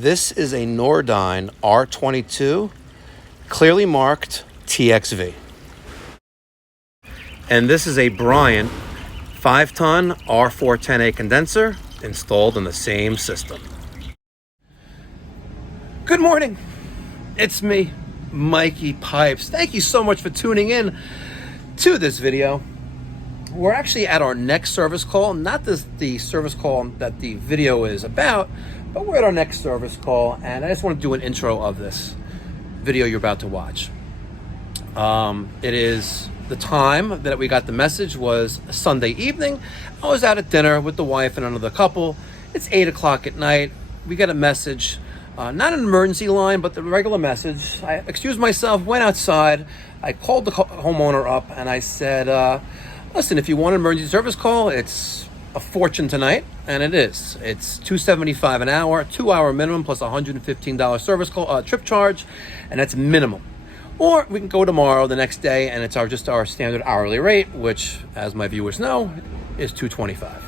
This is a Nordine R22, clearly marked TXV. And this is a Bryant 5-ton R410A condenser installed in the same system. Good morning. It's me, Mikey Pipes. Thank you so much for tuning in to this video. We're actually at our next service call, not the service call that the video is about, but we're at our next service call, and I just want to do an intro of this video you're about to watch. It is the time that we got the message was a Sunday evening. I was out at dinner with the wife and another couple. It's 8 o'clock at night. We got a message, not an emergency line, but the regular message. I excused myself, went outside. I called the homeowner up and I said, listen, if you want an emergency service call, it's a fortune tonight, and it is. It's $275 an hour, 2-hour minimum plus $115 service call trip charge, and that's minimum. Or we can go tomorrow, the next day, and it's just our standard hourly rate, which, as my viewers know, is $225.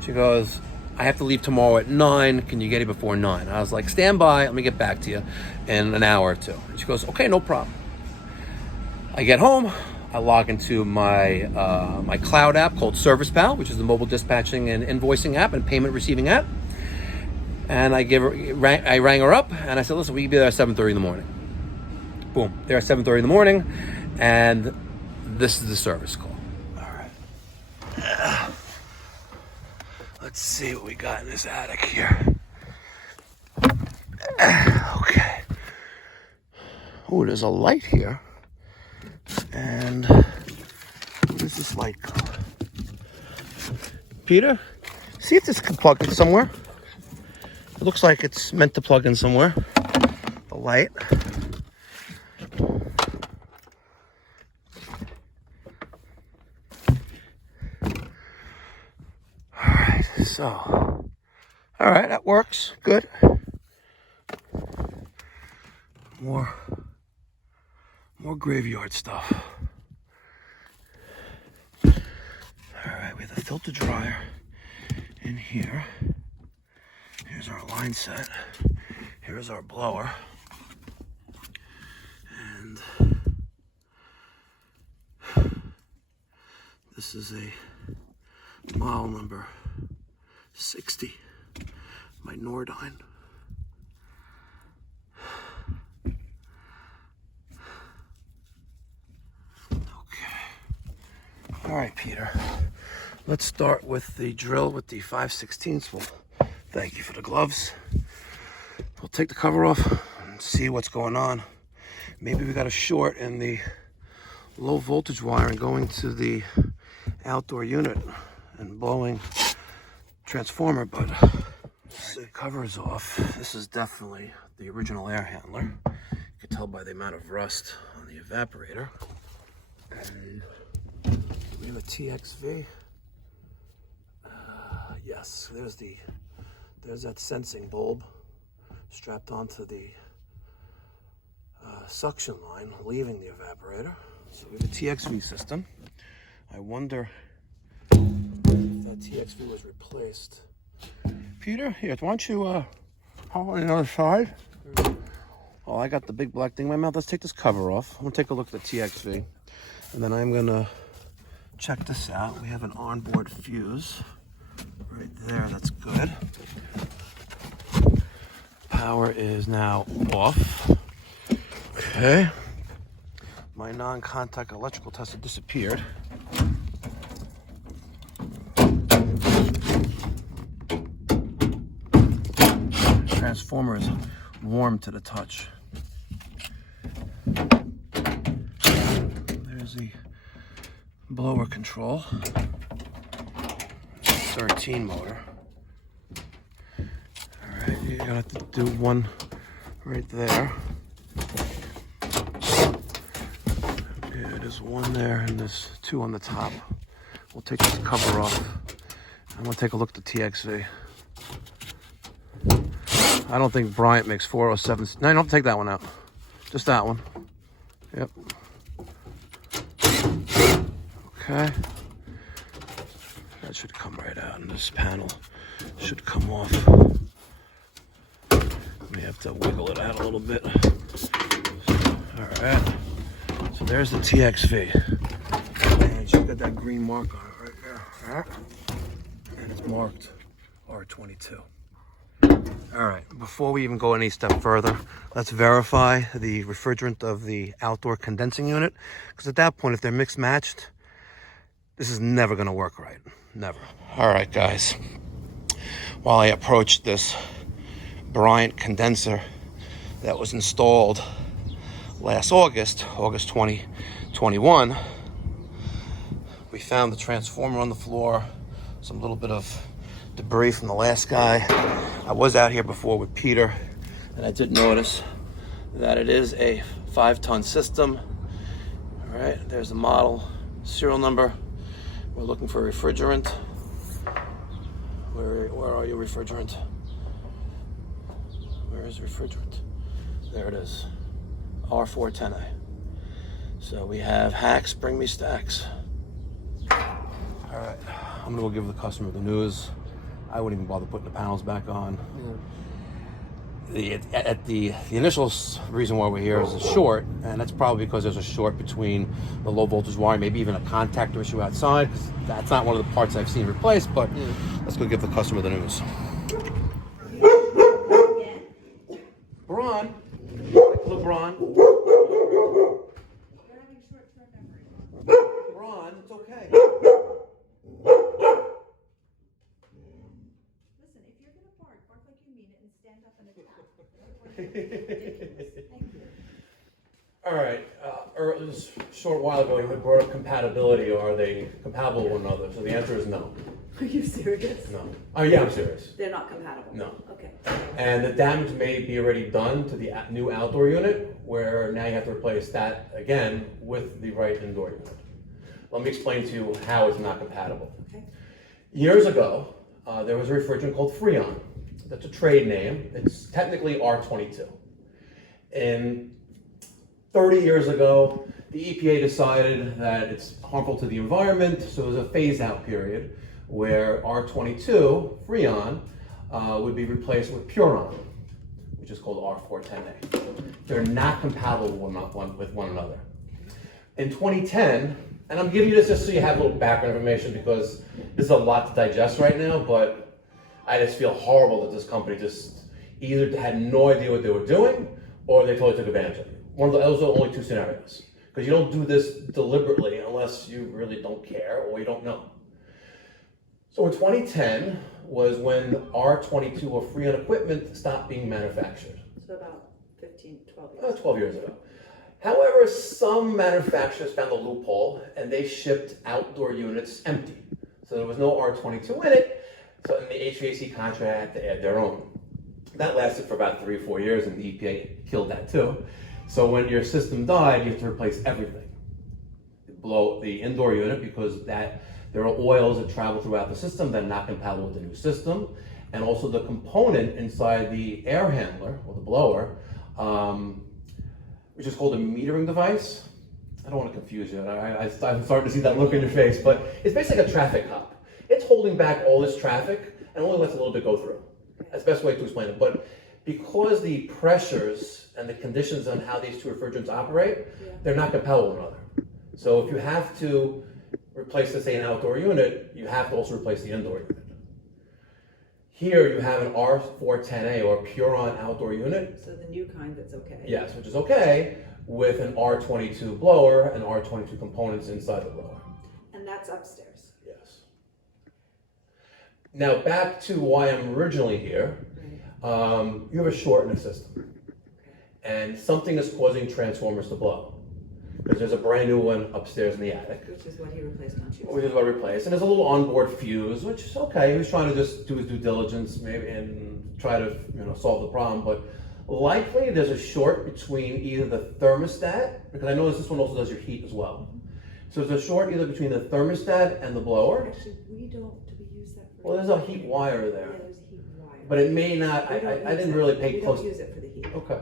She goes, I have to leave tomorrow at 9. Can you get it before 9? I was like, stand by. Let me get back to you in an hour or two. And she goes, okay, no problem. I get home. I log into my my cloud app called ServicePal, which is the mobile dispatching and invoicing app and payment receiving app. And I rang her up and I said, listen, we can be there at 7:30 in the morning. Boom, there at 7:30 in the morning, and this is the service call. All right. Let's see what we got in this attic here. Okay. Oh, there's a light here. And where does this light go? Peter, see if this can plug in somewhere. It looks like it's meant to plug in somewhere. The light. Alright, so. Alright, that works. Good. More graveyard stuff. All right, we have the filter dryer in here. Here's our line set. Here's our blower. And this is a model number 60 by Nordine. All right, Peter, let's start with the drill with the 5/16. Well, thank you for the gloves. We'll take the cover off and see what's going on. Maybe we got a short in the low voltage wiring going to the outdoor unit and blowing transformer, but the cover is off. This is definitely the original air handler. You can tell by the amount of rust on the evaporator. And we have a TXV. Yes, there's that sensing bulb strapped onto the suction line leaving the evaporator. So we have a TXV system. I wonder if that TXV was replaced. Peter, here, why don't you hold on the other side? Oh, I got the big black thing in my mouth. Let's take this cover off. I'm gonna take a look at the TXV, and then I'm gonna check this out. We have an onboard fuse right there. That's good. Power is now off. Okay. My non-contact electrical tester disappeared. Transformer is warm to the touch. There's the blower control, 13 motor. All right, you're gonna have to do one right there. Yeah, there's one there and there's two on the top. We'll take this cover off. I'm gonna take a look at the TXV. I don't think Bryant makes 407. No, you don't have to take that one out. Just that one. Yep. Okay. That should come right out, and this panel should come off. We have to wiggle it out a little bit. All right. So there's the TXV. And she's got that green mark on it right there. All right. And it's marked R22. All right. Before we even go any step further, let's verify the refrigerant of the outdoor condensing unit. Because at that point, if they're mixed matched, this is never going to work right. Never. All right, guys. While I approached this Bryant condenser that was installed last August 2021, we found the transformer on the floor, some little bit of debris from the last guy. I was out here before with Peter, and I did notice that it is a 5-ton system. All right, there's the model, serial number. We're looking for refrigerant. Where are you, refrigerant? Where is refrigerant? There it is, R410A. So we have hacks, bring me stacks. All right, I'm gonna go give the customer the news. I wouldn't even bother putting the panels back on. Yeah. The initial reason why we're here is a short, and that's probably because there's a short between the low voltage wire, maybe even a contactor issue outside. That's not one of the parts I've seen replaced, but let's go give the customer the news. Puron, LeBron. Puron, it's okay. All right, just a short while ago you had brought up compatibility. Are they compatible with one another? So the answer is no. Are you serious? No. Oh yeah, I'm serious. They're not compatible? No. Okay. And the damage may be already done to the new outdoor unit, where now you have to replace that again with the right indoor unit. Let me explain to you how it's not compatible. Okay. Years ago, there was a refrigerant called Freon. That's a trade name. It's technically R22. And 30 years ago, the EPA decided that it's harmful to the environment, so there was a phase-out period where R22, Freon, would be replaced with Puron, which is called R410A. They're not compatible with one another. In 2010, and I'm giving you this just so you have a little background information because this is a lot to digest right now, but I just feel horrible that this company just either had no idea what they were doing or they totally took advantage of it. Those are the only two scenarios. Because you don't do this deliberately unless you really don't care or you don't know. So in 2010 was when R22 or Freon equipment stopped being manufactured. So about 12 years. 12 years ago. However, some manufacturers found a loophole and they shipped outdoor units empty. So there was no R22 in it. So in the HVAC contract, had to add their own. That lasted for about 3 or 4 years, and the EPA killed that too. So when your system died, you have to replace everything. Blow the indoor unit because there are oils that travel throughout the system that are not compatible with the new system, and also the component inside the air handler or the blower, which is called a metering device. I don't want to confuse you. I'm starting to see that look in your face, but it's basically a traffic cop. It's holding back all this traffic and only lets a little bit go through. That's the best way to explain it. But because the pressures and the conditions on how these two refrigerants operate, they're not compatible with one another. So if you have to replace, let's say, an outdoor unit, you have to also replace the indoor unit. Here you have an R410A or Puron outdoor unit. So the new kind that's okay. Yes, which is okay, with an R22 blower and R22 components inside the blower. And that's upstairs. Yes. Now back to why I'm originally here. You have a short in the system, and something is causing transformers to blow. Because there's a brand new one upstairs in the attic. Which is what he replaced on Tuesday. Which is what I replaced. And there's a little onboard fuse, which is okay. He was trying to just do his due diligence maybe and try to solve the problem. But likely there's a short between either the thermostat, because I notice this one also does your heat as well. So there's a short either between the thermostat and the blower. Actually, do we use that for Well, there's a heat wire there. Yeah, there's a heat wire. But it may not, I didn't really pay close. We don't use it for the heat. Okay.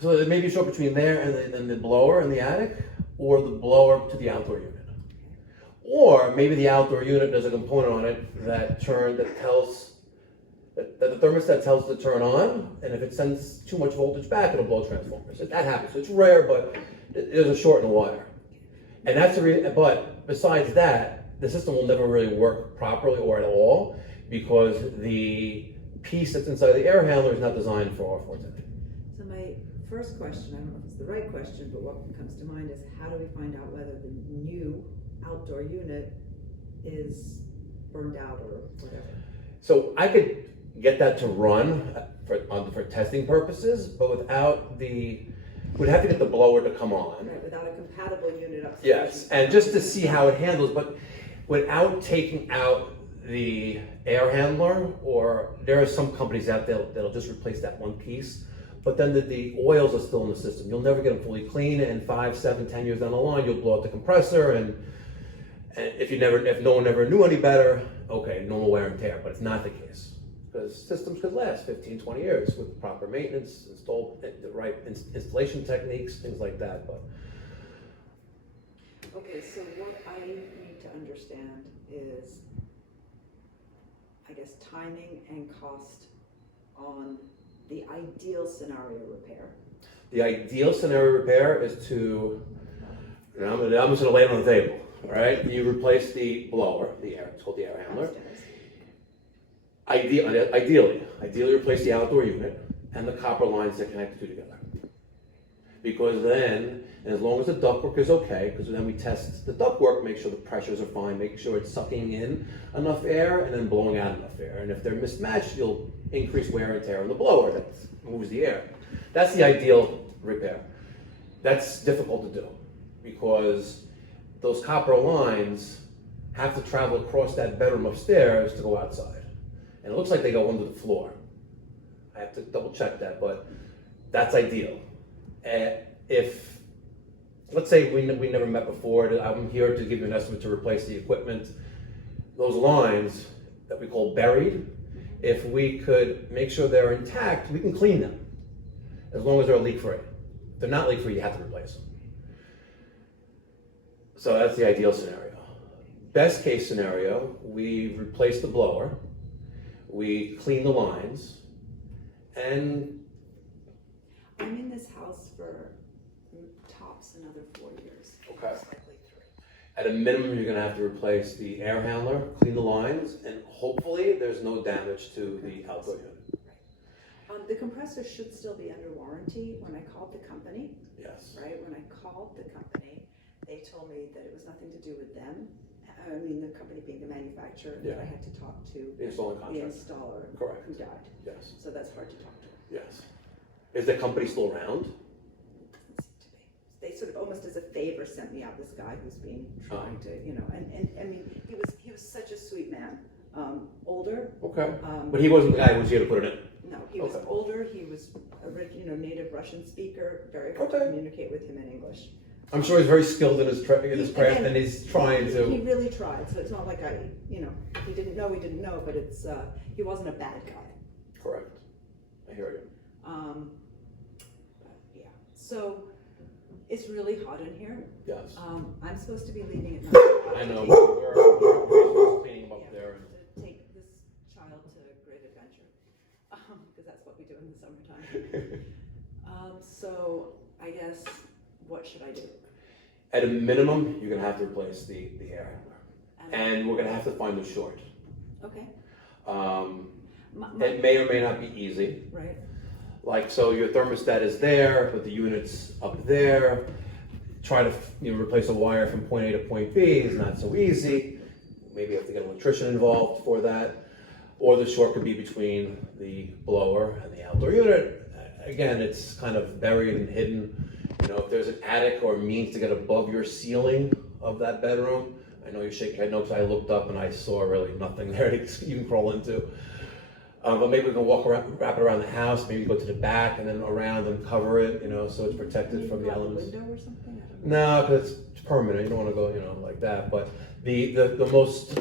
So there may be a short between there and the blower in the attic, or the blower to the outdoor unit. Or maybe the outdoor unit does a component on it that tells that the thermostat tells it to turn on, and if it sends too much voltage back, it'll blow transformers. That happens. It's rare, but there's a short in the wire. And that's the reason, but besides that, the system will never really work properly or at all because the piece that's inside the air handler is not designed for R410A. So my first question, I don't know if it's the right question, but what comes to mind is how do we find out whether the new outdoor unit is burned out or whatever? So I could get that to run for testing purposes, but without we'd have to get the blower to come on. Right, without a compatible unit upstairs. Yes, and just to see how it handles, but without taking out the air handler, or there are some companies out there that'll just replace that one piece, but then the oils are still in the system. You'll never get them fully clean, and 5, 7, 10 years down the line, you'll blow out the compressor, and if no one ever knew any better, okay, normal wear and tear, but it's not the case. Because systems could last 15, 20 years with proper maintenance, the right installation techniques, things like that. But okay, so what I need to understand is, I guess, timing and cost on the ideal scenario repair. the ideal scenario repair is to, and I'm just going to lay it on the table. All right, you replace the blower, it's called the air handler. Ideally replace the outdoor unit and the copper lines that connect the two together. Because then, and as long as the ductwork is okay, because then we test the ductwork, make sure the pressures are fine, make sure it's sucking in enough air and then blowing out enough air. And if they're mismatched, you'll increase wear and tear on the blower that moves the air. That's the ideal repair. That's difficult to do because those copper lines have to travel across that bedroom upstairs to go outside. And it looks like they go under the floor. I have to double check that, but that's ideal. If, let's say we never met before, I'm here to give you an estimate to replace the equipment. Those lines that we call buried, if we could make sure they're intact, we can clean them, as long as they're leak-free. If they're not leak-free, you have to replace them. So that's the ideal scenario. Best case scenario, we replace the blower, we clean the lines, and I'm in this house for tops another 4 years. Okay. Most likely 3. at a minimum, you're gonna have to replace the air handler, clean the lines, and hopefully there's no damage to the outdoor unit. The compressor should still be under warranty. When I called the company, Yes. right, when I called the company, they told me that it was nothing to do with them. I mean, the company being the manufacturer, Yeah. that I had to talk to The installing the contractor. installer Correct. who died. Yes. So that's hard to talk to. Yes. Is the company still around? Doesn't seem to be. They sort of almost as a favor sent me out this guy who's been trying to, you know, and I mean, he was such a sweet man. Older. Okay. But he wasn't the guy who was here to put it in? No, he was Okay. older. He was a native Russian speaker. Very hard Okay. to communicate with him in English. I'm sure he's very skilled in his craft, and he's trying He to. really tried. So it's not like he didn't know, but it's he wasn't a bad guy. Correct. I hear you. But yeah. So it's really hot in here. Yes. I'm supposed to be leaving at 9. I know. We're cleaning him up Yeah, there. to take this child to great adventure, because that's what we do in the summertime. So I guess, what should I do? At a minimum, you're gonna have to replace the air handler, and we're gonna have to find the short. Okay. It may or may not be easy. Right. Like, so your thermostat is there, but the unit's up there. Try to replace a wire from point A to point B is not so easy. Maybe you have to get an electrician involved for that. Or the short could be between the blower and the outdoor unit. Again, it's kind of buried and hidden. If there's an attic or means to get above your ceiling of that bedroom, I know you're shaking your head no, because I looked up and I saw really nothing there you can crawl into. But maybe we can walk around, wrap it around the house, maybe go to the back and then around and cover it, so it's protected from the elements. Window or something? No, because it's permanent. You don't want to go, like that. But the most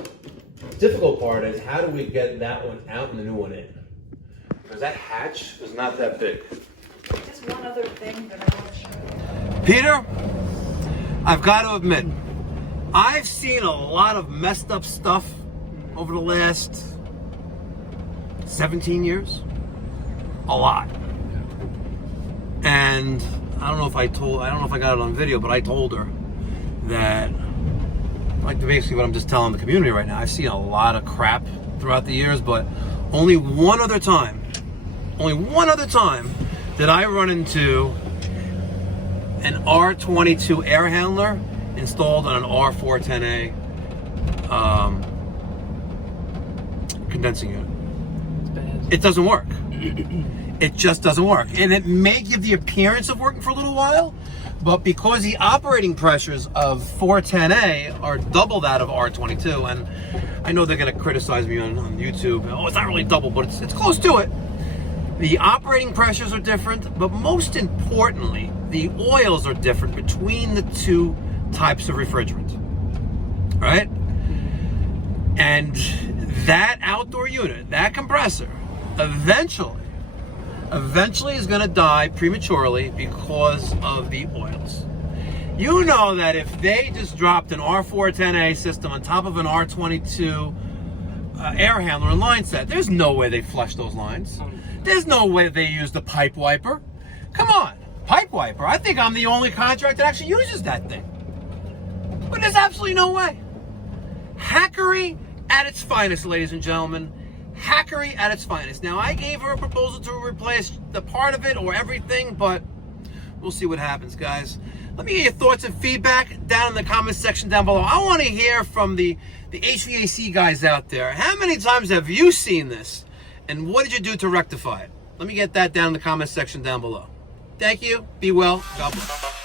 difficult part is how do we get that one out and the new one in? Because that hatch is not that big. Just one other thing that I want to show you. Peter, I've got to admit, I've seen a lot of messed up stuff over the last 17 years? A lot. And I don't know if I got it on video, but I told her that, like basically what I'm just telling the community right now, I've seen a lot of crap throughout the years, but only one other time did I run into an R22 air handler installed on an R410A condensing unit. It's bad. It doesn't work. It just doesn't work. And it may give the appearance of working for a little while, but because the operating pressures of 410A are double that of R22, and I know they're going to criticize me on YouTube. Oh, it's not really double, but it's close to it. The operating pressures are different, but most importantly, the oils are different between the two types of refrigerant, right? And that outdoor unit, that compressor, eventually is going to die prematurely because of the oils. You know that if they just dropped an R410A system on top of an R22 air handler and line set, there's no way they flush those lines. There's no way they use the pipe wiper. Come on, pipe wiper. I think I'm the only contractor that actually uses that thing. But there's absolutely no way. Hackery at its finest, ladies and gentlemen. Hackery at its finest. Now, I gave her a proposal to replace the part of it or everything, but we'll see what happens, guys. Let me get your thoughts and feedback down in the comment section down below. I want to hear from the HVAC guys out there. How many times have you seen this? And what did you do to rectify it? Let me get that down in the comment section down below. Thank you. Be well. God bless.